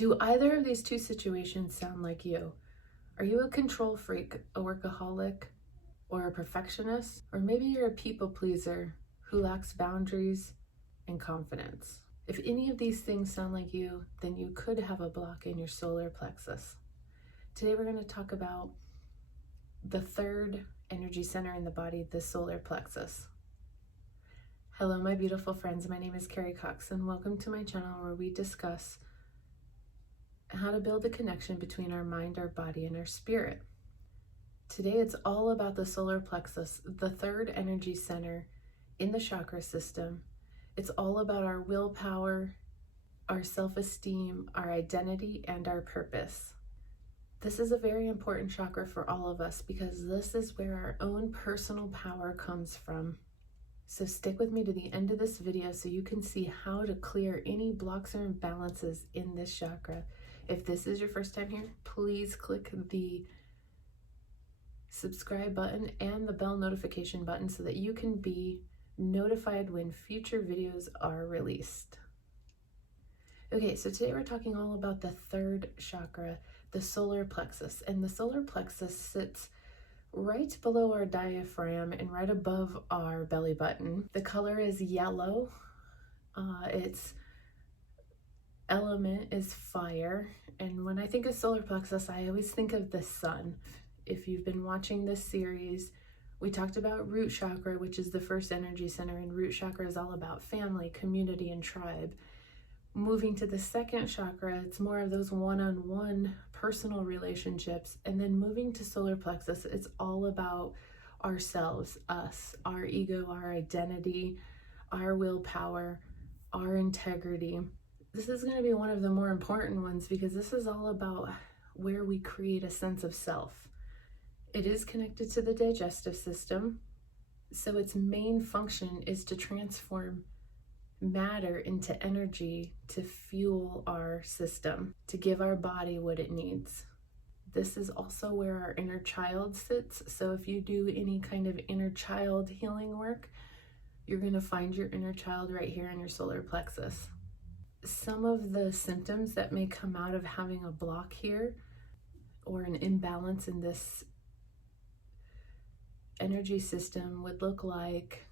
Do either of these two situations sound like you? Are you a control freak, a workaholic, or a perfectionist? Or maybe you're a people pleaser who lacks boundaries and confidence. If any of these things sound like you, then you could have a block in your solar plexus. Today we're going to talk about the third energy center in the body, the solar plexus. Hello, my beautiful friends. My name is Carrie Cox, and welcome to my channel where we discuss how to build a connection between our mind, our body, and our spirit. Today, it's all about the solar plexus, the third energy center in the chakra system. It's all about our willpower, our self-esteem, our identity, and our purpose. This is a very important chakra for all of us because this is where our own personal power comes from. So stick with me to the end of this video so you can see how to clear any blocks or imbalances in this chakra. If this is your first time here, please click the subscribe button and the bell notification button so that you can be notified when future videos are released. Okay, so today we're talking all about the third chakra, the solar plexus. And the solar plexus sits right below our diaphragm and right above our belly button. The color is yellow. Its element is fire. And when I think of solar plexus, I always think of the sun. If you've been watching this series, we talked about root chakra, which is the first energy center, and root chakra is all about family, community, and tribe. Moving to the second chakra, it's more of those one-on-one personal relationships. And then moving to solar plexus, it's all about ourselves, us, our ego, our identity, our willpower, our integrity. This is going to be one of the more important ones because this is all about where we create a sense of self. It is connected to the digestive system, so its main function is to transform matter into energy to fuel our system, to give our body what it needs. This is also where our inner child sits, so if you do any kind of inner child healing work, you're going to find your inner child right here in your solar plexus. Some of the symptoms that may come out of having a block here or an imbalance in this energy system would look like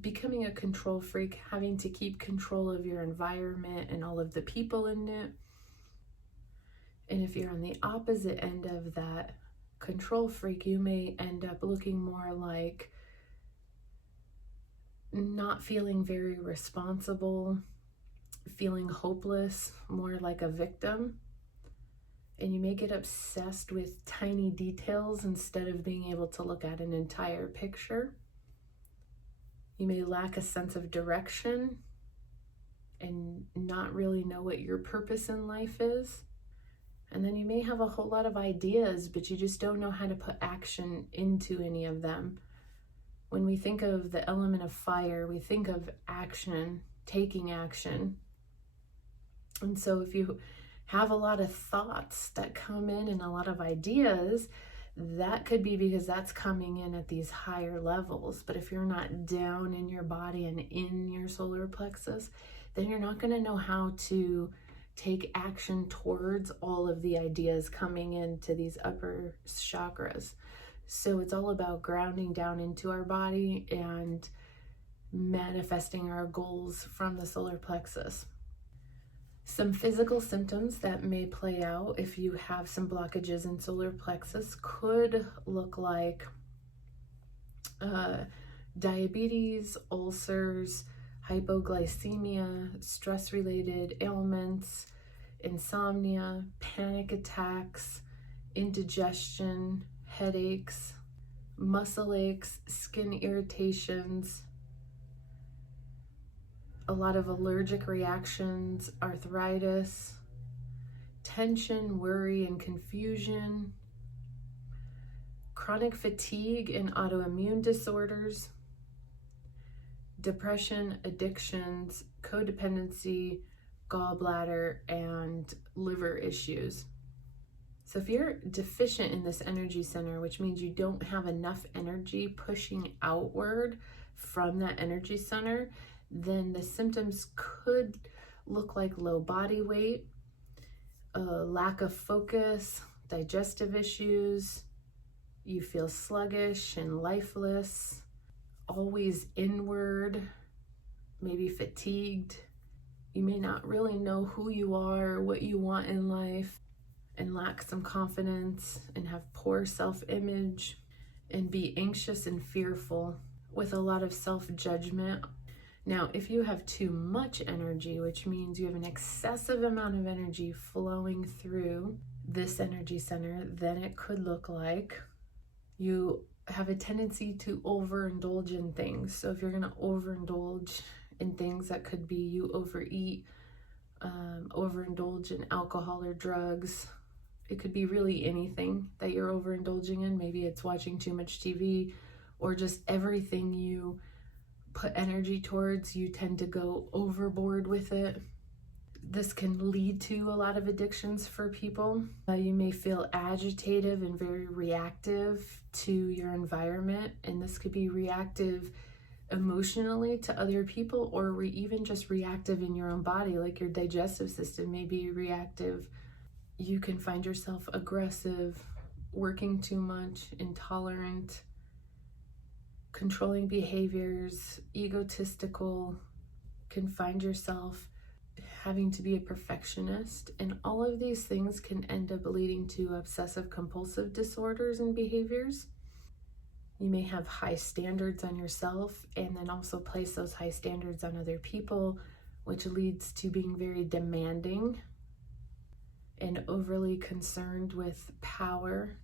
becoming a control freak, having to keep control of your environment and all of the people in it. And if you're on the opposite end of that control freak, you may end up looking more like not feeling very responsible, feeling hopeless, more like a victim. And you may get obsessed with tiny details instead of being able to look at an entire picture. You may lack a sense of direction and not really know what your purpose in life is. And then you may have a whole lot of ideas, but you just don't know how to put action into any of them. When we think of the element of fire, we think of action, taking action. And so if you have a lot of thoughts that come in and a lot of ideas, that could be because that's coming in at these higher levels. But if you're not down in your body and in your solar plexus, then you're not going to know how to take action towards all of the ideas coming into these upper chakras. So it's all about grounding down into our body and manifesting our goals from the solar plexus. Some physical symptoms that may play out if you have some blockages in solar plexus could look like diabetes, ulcers, hypoglycemia, stress-related ailments, insomnia, panic attacks, indigestion, headaches, muscle aches, skin irritations, a lot of allergic reactions, arthritis, tension, worry, and confusion, chronic fatigue and autoimmune disorders, depression, addictions, codependency, gallbladder, and liver issues. So if you're deficient in this energy center, which means you don't have enough energy pushing outward from that energy center, then the symptoms could look like low body weight, a lack of focus, digestive issues. You feel sluggish and lifeless, always inward, maybe fatigued. You may not really know who you are, what you want in life, and lack some confidence and have poor self-image and be anxious and fearful with a lot of self-judgment. Now, if you have too much energy, which means you have an excessive amount of energy flowing through this energy center, then it could look like you have a tendency to overindulge in things. So if you're going to overindulge in things, that could be you overeat, overindulge in alcohol or drugs. It could be really anything that you're overindulging in. Maybe it's watching too much TV, or just everything you put energy towards, you tend to go overboard with it. This can lead to a lot of addictions for people. You may feel agitative and very reactive to your environment, and this could be reactive emotionally to other people, or even just reactive in your own body, like your digestive system may be reactive. You can find yourself aggressive, working too much, intolerant, controlling behaviors, egotistical, can find yourself having to be a perfectionist, and all of these things can end up leading to obsessive compulsive disorders and behaviors. You may have high standards on yourself and then also place those high standards on other people, which leads to being very demanding and overly concerned with power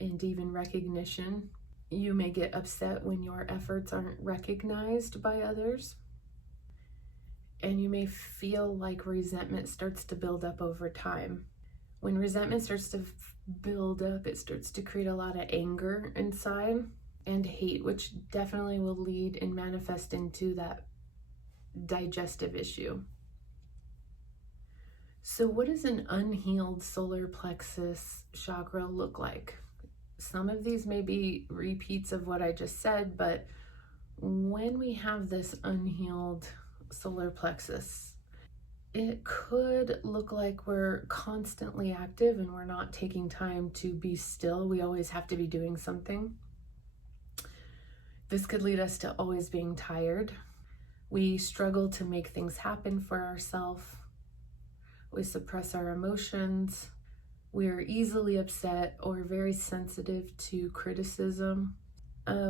and even recognition. You may get upset when your efforts aren't recognized by others. And you may feel like resentment starts to build up over time. When resentment starts to build up, it starts to create a lot of anger inside and hate, which definitely will lead and manifest into that digestive issue. So what does an unhealed solar plexus chakra look like? Some of these may be repeats of what I just said, but when we have this unhealed solar plexus, it could look like we're constantly active and we're not taking time to be still. We always have to be doing something. This could lead us to always being tired. We struggle to make things happen for ourselves. We suppress our emotions. We are easily upset or very sensitive to criticism.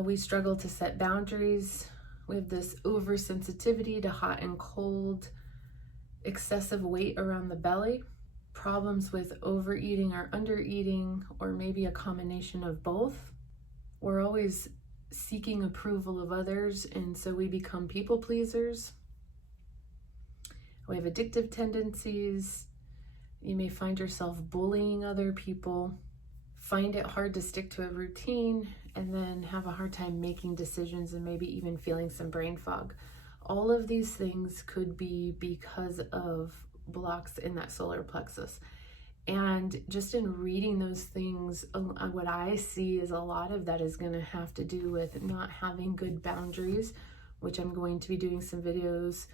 We struggle to set boundaries. We have this oversensitivity to hot and cold, excessive weight around the belly, problems with overeating or undereating, or maybe a combination of both. We're always seeking approval of others, and so we become people pleasers. We have addictive tendencies. You may find yourself bullying other people, find it hard to stick to a routine, and then have a hard time making decisions and maybe even feeling some brain fog. All of these things could be because of blocks in that solar plexus. And just in reading those things, what I see is a lot of that is going to have to do with not having good boundaries, which I'm going to be doing some videos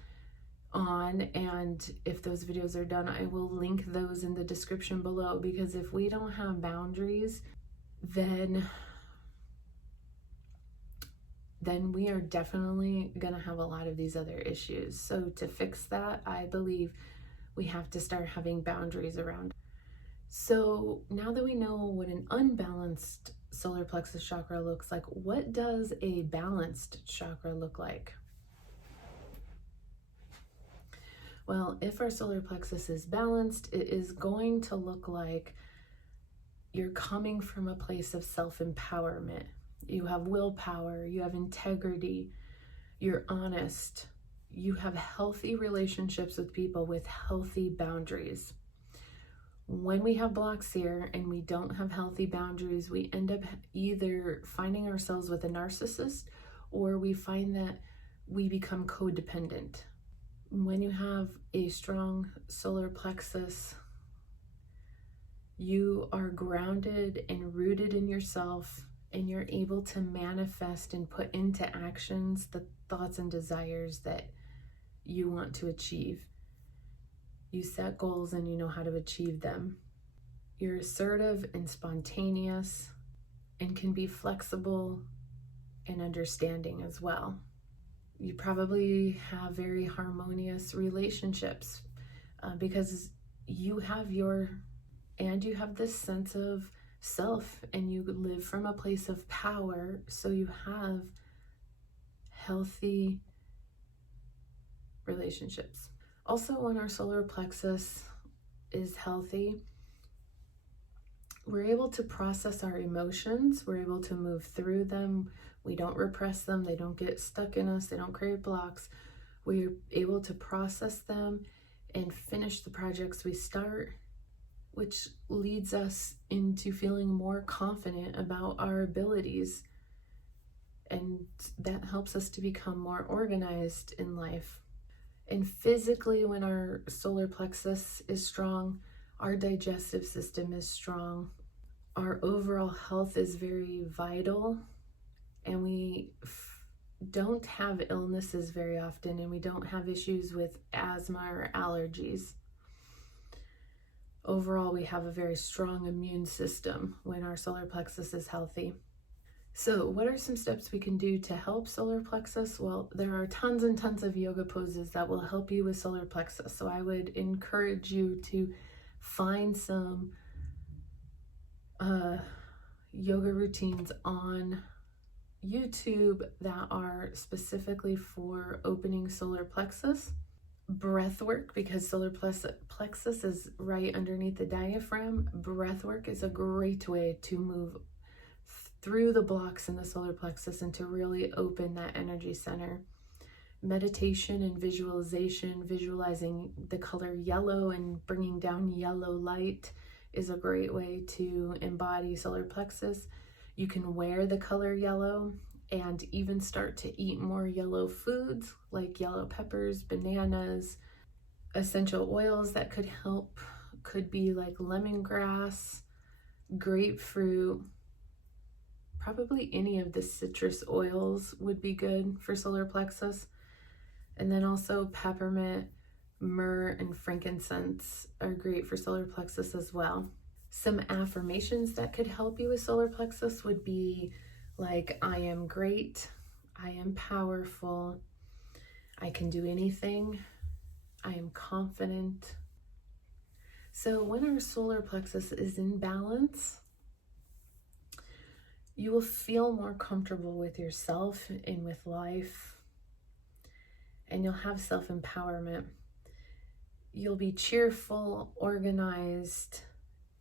on, and if those videos are done, I will link those in the description below, because if we don't have boundaries, then we are definitely going to have a lot of these other issues. So to fix that, I believe we have to start having boundaries around. So now that we know what an unbalanced solar plexus chakra looks like, what does a balanced chakra look like? Well, if our solar plexus is balanced, it is going to look like you're coming from a place of self-empowerment. You have willpower, you have integrity, you're honest, you have healthy relationships with people with healthy boundaries. When we have blocks here and we don't have healthy boundaries, we end up either finding ourselves with a narcissist, or we find that we become codependent. When you have a strong solar plexus, you are grounded and rooted in yourself, and you're able to manifest and put into actions the thoughts and desires that you want to achieve. You set goals and you know how to achieve them. You're assertive and spontaneous and can be flexible and understanding as well. You probably have very harmonious relationships because you have this sense of self, and you live from a place of power, so you have healthy relationships. Also, when our solar plexus is healthy, we're able to process our emotions, we're able to move through them, we don't repress them, they don't get stuck in us, they don't create blocks. We're able to process them and finish the projects we start, which leads us into feeling more confident about our abilities. And that helps us to become more organized in life. And physically, when our solar plexus is strong, our digestive system is strong. Our overall health is very vital, and we don't have illnesses very often, and we don't have issues with asthma or allergies. Overall, we have a very strong immune system when our solar plexus is healthy. So what are some steps we can do to help solar plexus? Well, there are tons and tons of yoga poses that will help you with solar plexus. So I would encourage you to find some yoga routines on YouTube that are specifically for opening solar plexus. Breath work, because solar plexus is right underneath the diaphragm. Breath work is a great way to move through the blocks in the solar plexus and to really open that energy center. Meditation and visualization, visualizing the color yellow and bringing down yellow light, is a great way to embody solar plexus. You can wear the color yellow and even start to eat more yellow foods like yellow peppers, bananas, essential oils that could help. Could be like lemongrass, grapefruit. Probably any of the citrus oils would be good for solar plexus. And then also peppermint, myrrh, and frankincense are great for solar plexus as well. Some affirmations that could help you with solar plexus would be like, I am great, I am powerful, I can do anything, I am confident. So when our solar plexus is in balance, you will feel more comfortable with yourself and with life, and you'll have self-empowerment. You'll be cheerful, organized,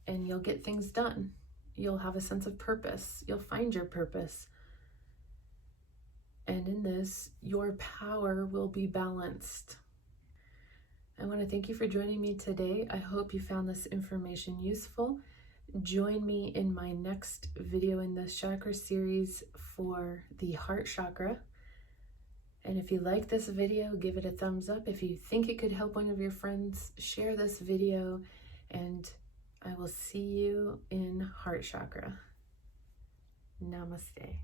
and you'll get things done. You'll have a sense of purpose. You'll find your purpose. And in this, your power will be balanced. I want to thank you for joining me today. I hope you found this information useful. Join me in my next video in the chakra series for the heart chakra. And if you like this video, give it a thumbs up. If you think it could help one of your friends, share this video, and I will see you in heart chakra. Namaste.